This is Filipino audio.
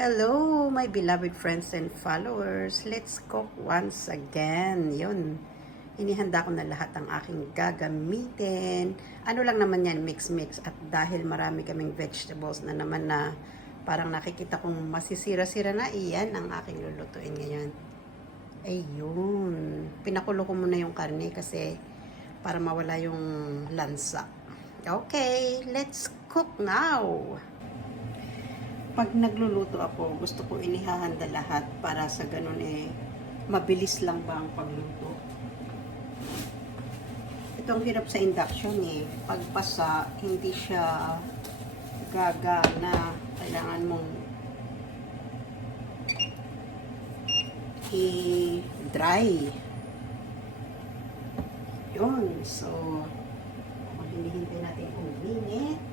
Hello, my beloved friends and followers. Let's cook once again. Yun. Inihanda ko na lahat ng aking gagamitin. Ano lang naman yan, mix-mix. At dahil marami kaming vegetables na naman na parang nakikita kong masisira-sira na, iyan ang aking lulutuin ngayon. Ayun. Pinakulo ko muna yung karne kasi para mawala yung lansa. Okay, let's cook now. Pag nagluluto ako, gusto ko inihahanda lahat para sa ganun mabilis lang ba ang pagluto. Ito ang hirap sa induction Pagpasa, hindi siya gagana. Kailangan mong i-dry. Yun. So, hinihintay natin uminit.